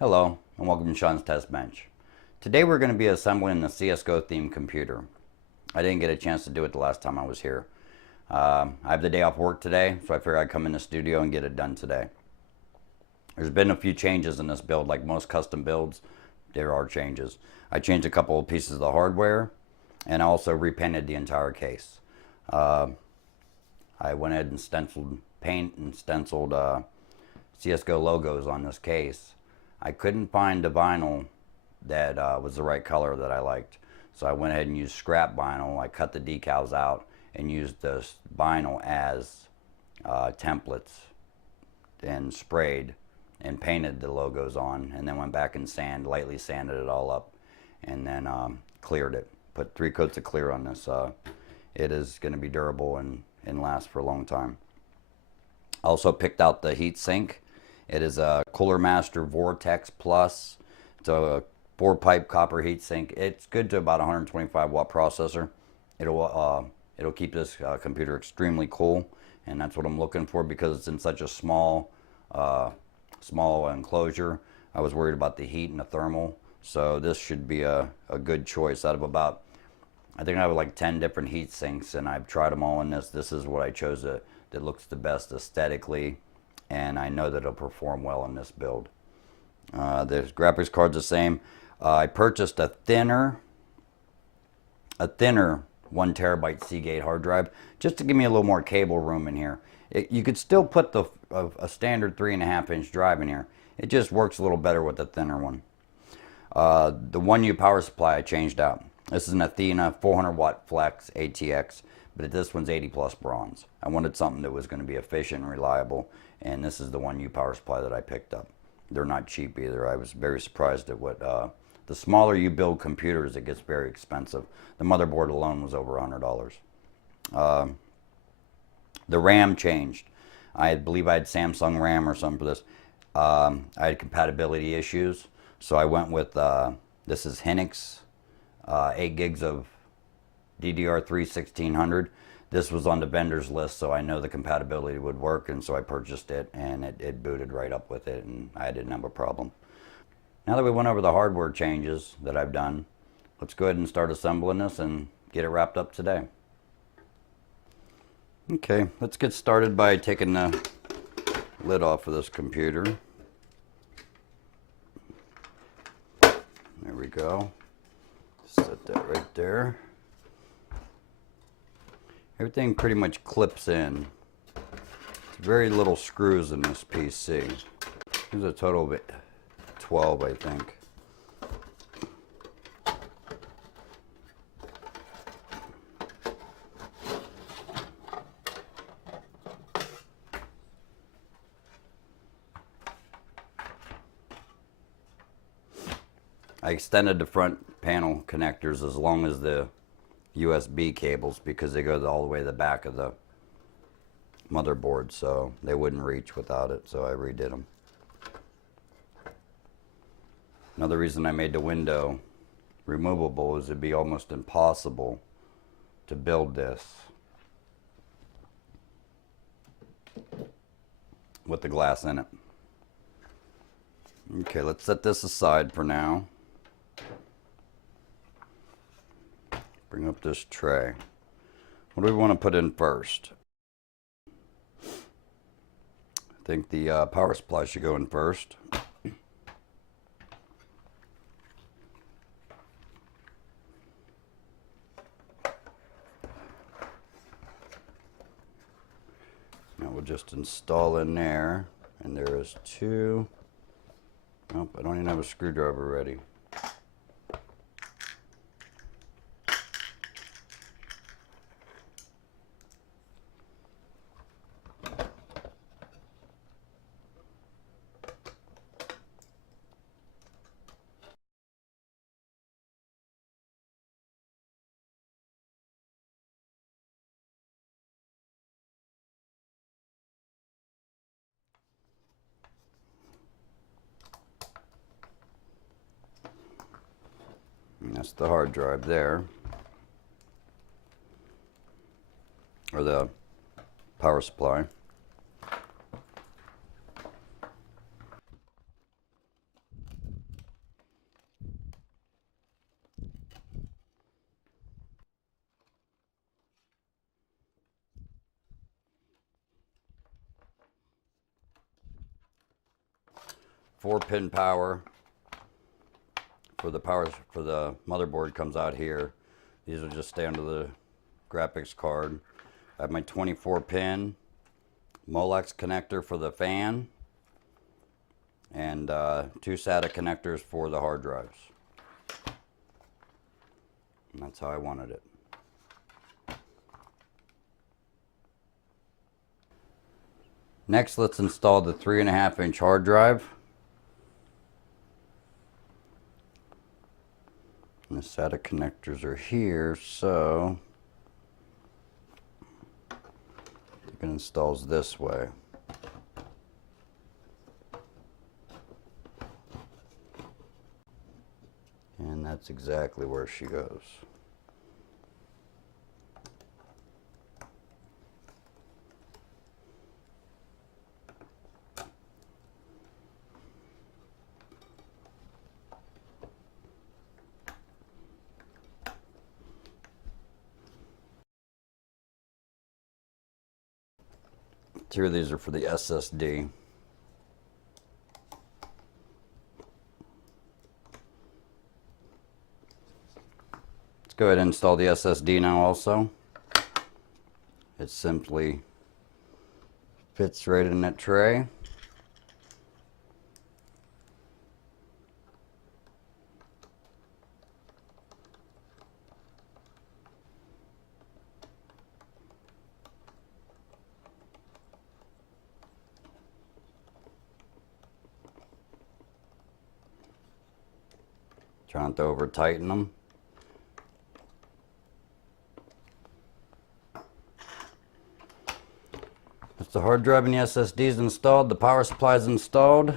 Hello, and welcome to Sean's Test Bench. Today we're going to be assembling the CSGO themed computer. I didn't get a chance to do it the last time I was here. I have the day off work today, so I figured I'd come in the studio and get it done today. There's been a few changes in this build, like most custom builds, there are changes. I changed a couple of pieces of the hardware, and I also repainted the entire case. I went ahead and stenciled paint and stenciled CSGO logos on this case. I couldn't find a vinyl that was the right color that I liked. So I went ahead and used scrap vinyl. I cut the decals out and used the vinyl as templates and sprayed and painted the logos on, and then went back and lightly sanded it all up, and then cleared it. Put 3 coats of clear on this. It is going to be durable and last for a long time. Also picked out the heat sink. It is a Cooler Master Vortex Plus. It's a 4-pipe copper heat sink. It's good to about 125 watt processor. It'll keep this computer extremely cool, and that's what I'm looking for because it's in such a small enclosure. I was worried about the heat and the thermal, so this should be a good choice. Out of about, I think I have like 10 different heat sinks, and I've tried them all in this. This is what I chose that looks the best aesthetically, and I know that it'll perform well in this build. The graphics card's the same. I purchased a thinner 1 terabyte Seagate hard drive just to give me a little more cable room in here. You could still put a standard 3.5-inch drive in here. It just works a little better with the thinner one. The 1U power supply I changed out. This is an Athena 400 watt flex ATX, but this one's 80 plus bronze. I wanted something that was going to be efficient and reliable, and this is the 1U power supply that I picked up. They're not cheap either. I was very surprised at what the smaller you build computers, it gets very expensive. The motherboard alone was over $100. The RAM changed. I believe I had Samsung RAM or something for this. I had compatibility issues, so I went with this is Hynix, 8 gigs of DDR3 1600. This was on the vendor's list, so I know the compatibility would work, and so I purchased it, and it booted right up with it, and I didn't have a problem. Now that we went over the hardware changes that I've done, let's go ahead and start assembling this and get it wrapped up today. Okay, let's get started by taking the lid off of this computer. There we go. Set that right there. Everything pretty much clips in. There's very little screws in this PC. There's a total of 12, I think. I extended the front panel connectors as long as the USB cables because they go all the way to the back of the motherboard, so they wouldn't reach without it, so I redid them. Another reason I made the window removable is it'd be almost impossible to build this with the glass in it. Okay, let's set this aside for now. Bring up this tray. What do we want to put in first? I think the power supply should go in first. Now we'll just install in there, and there is 2. Nope, I don't even have a screwdriver ready. And that's the hard drive there, or the power supply. 4-pin power for the motherboard comes out here. These will just stay under the graphics card. I have my 24-pin Molex connector for the fan, and 2 SATA connectors for the hard drives. And that's how I wanted it. Next, let's install the 3.5-inch hard drive. And the SATA connectors are here, so it installs this way. And that's exactly where she goes. Two of these are for the SSD. Let's go ahead and install the SSD now also. It simply fits right in that tray. Try not to over tighten them. Once the hard drive and the SSD is installed, the power supply is installed.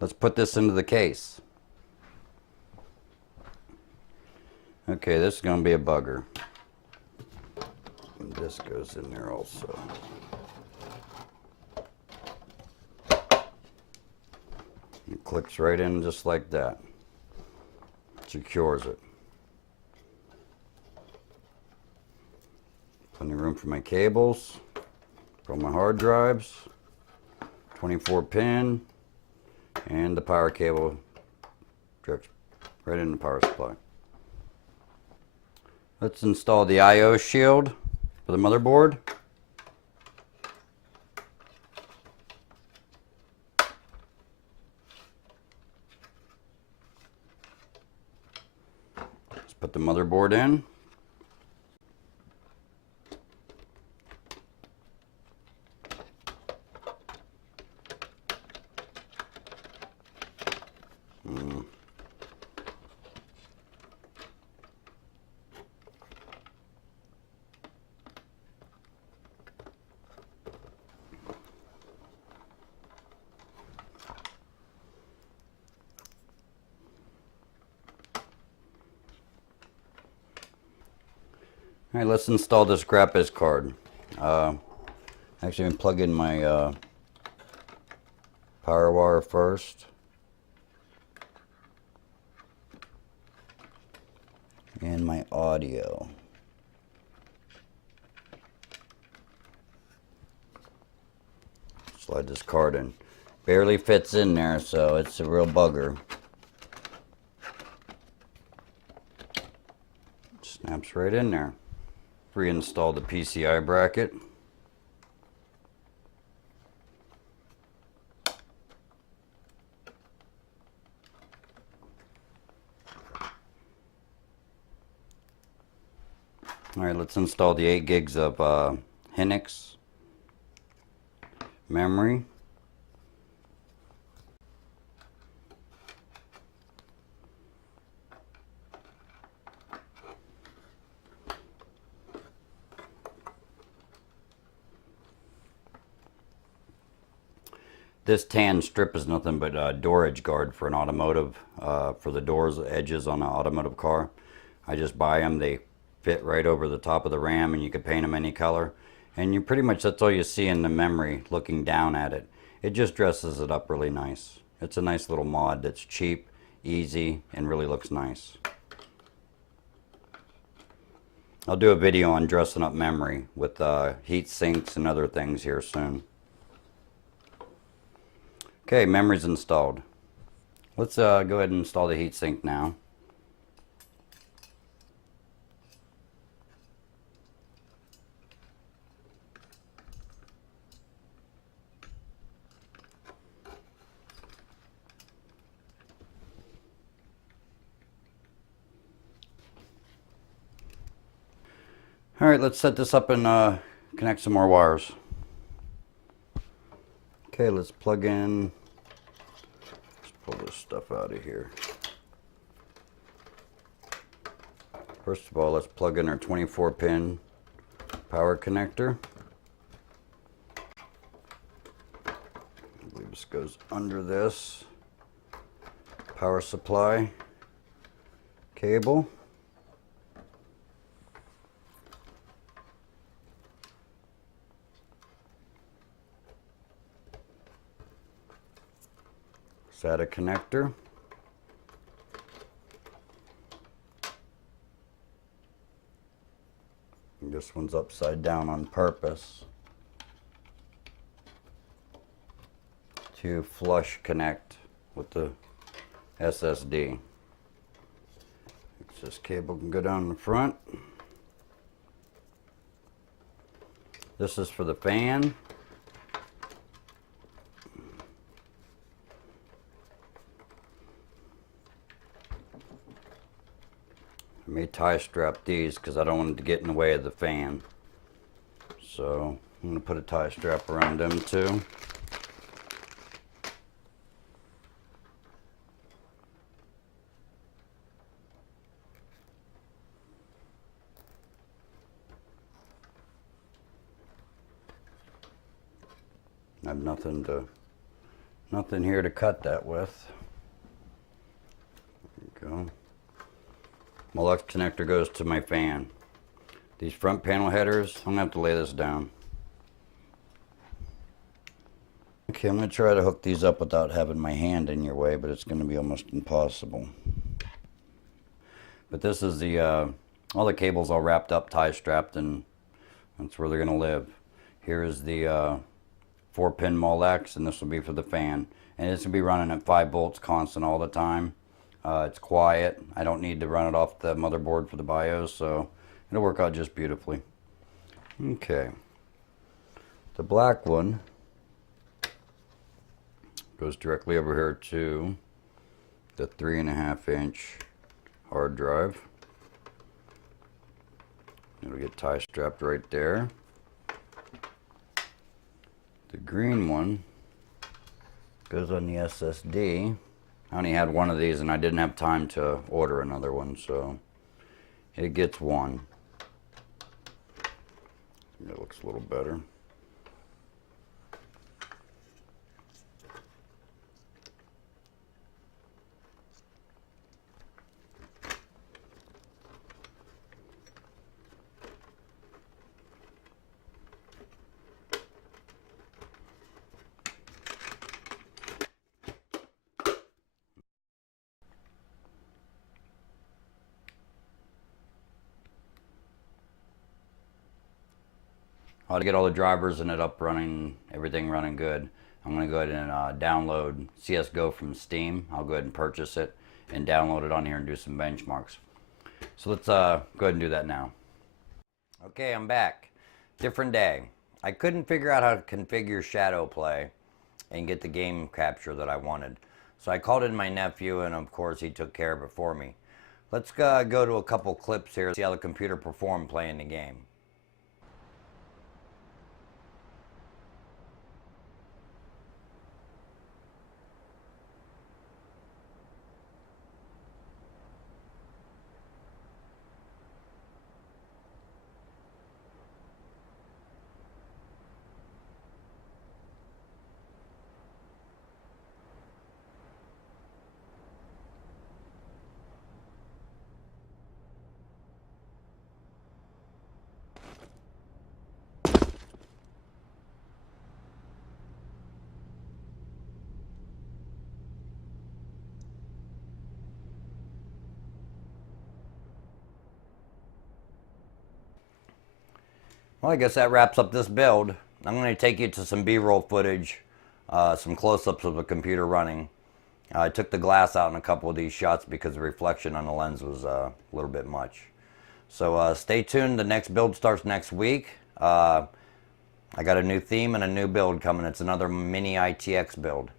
Let's put this into the case. Okay, this is going to be a bugger. And this goes in there also. It clicks right in just like that. Secures it. Plenty of room for my cables, for my hard drives, 24-pin, and the power cable drips right in the power supply. Let's install the I/O shield for the motherboard. Put the motherboard in. All right, let's install this graphics card. Actually, I'm going to plug in my power wire first. And my audio. Slide this card in. Barely fits in there, so it's a real bugger. Snaps right in there. Reinstall the PCI bracket. All right, let's install the 8 gigs of Hynix memory. This tan strip is nothing but a door edge guard for an automotive, for the doors edges on an automotive car. I just buy them. They fit right over the top of the RAM, and you can paint them any color. And you pretty much, that's all you see in the memory looking down at it. It just dresses it up really nice. It's a nice little mod that's cheap, easy, and really looks nice. I'll do a video on dressing up memory with heat sinks and other things here soon. Okay, memory's installed. Let's go ahead and install the heatsink now. All right, let's set this up and connect some more wires. Okay, let's plug in. Let's pull this stuff out of here. First of all, let's plug in our 24-pin power connector. I believe this goes under this power supply cable. SATA connector. And this one's upside down on purpose to flush connect with the SSD. This cable can go down in the front. This is for the fan. I may tie strap these because I don't want it to get in the way of the fan. So I'm going to put a tie strap around them too. I have nothing here to cut that with. There we go. My lux connector goes to my fan. These front panel headers, I'm gonna have to lay this down. Okay, I'm gonna try to hook these up without having my hand in your way, but it's gonna be almost impossible. But this is the, all the cables all wrapped up, tie strapped, and that's where they're gonna live. Here is the 4-pin Molex, and this will be for the fan. And it's gonna be running at 5 volts constant all the time. It's quiet. I don't need to run it off the motherboard for the BIOS, so it'll work out just beautifully. Okay. The black one goes directly over here to the 3.5-inch hard drive. It'll get tie strapped right there. The green one goes on the SSD. I only had one of these and I didn't have time to order another one, so it gets one. It looks a little better. To get all the drivers and it up running, everything running good, I'm going to go ahead and download CSGO from Steam. I'll go ahead and purchase it and download it on here and do some benchmarks. So let's go ahead and do that now. Okay, I'm back. Different day. I couldn't figure out how to configure Shadow Play and get the game capture that I wanted. So I called in my nephew, and of course he took care of it for me. Let's go to a couple clips here, see how the computer performed playing the game. Well, I guess that wraps up this build. I'm going to take you to some B-roll footage, some close-ups of the computer running, I took the glass out in a couple of these shots because the reflection on the lens was a little bit much. So stay tuned. The next build starts next week. I got a new theme and a new build coming. It's another mini ITX build.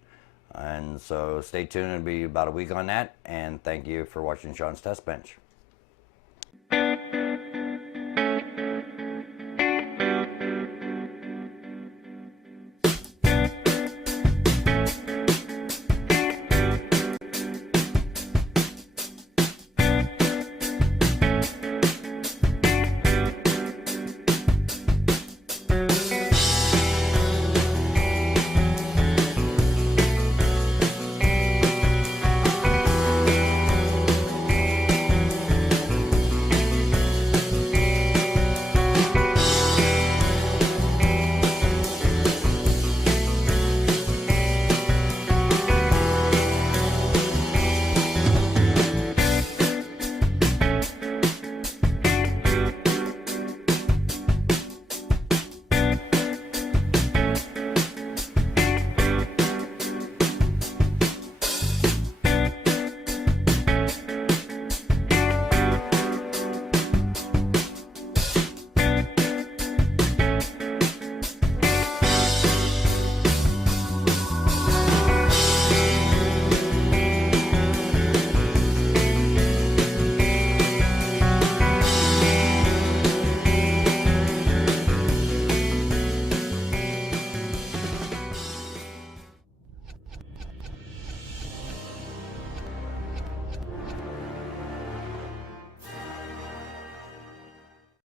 And so stay tuned. It'll be about a week on that. And thank you for watching Sean's Test Bench.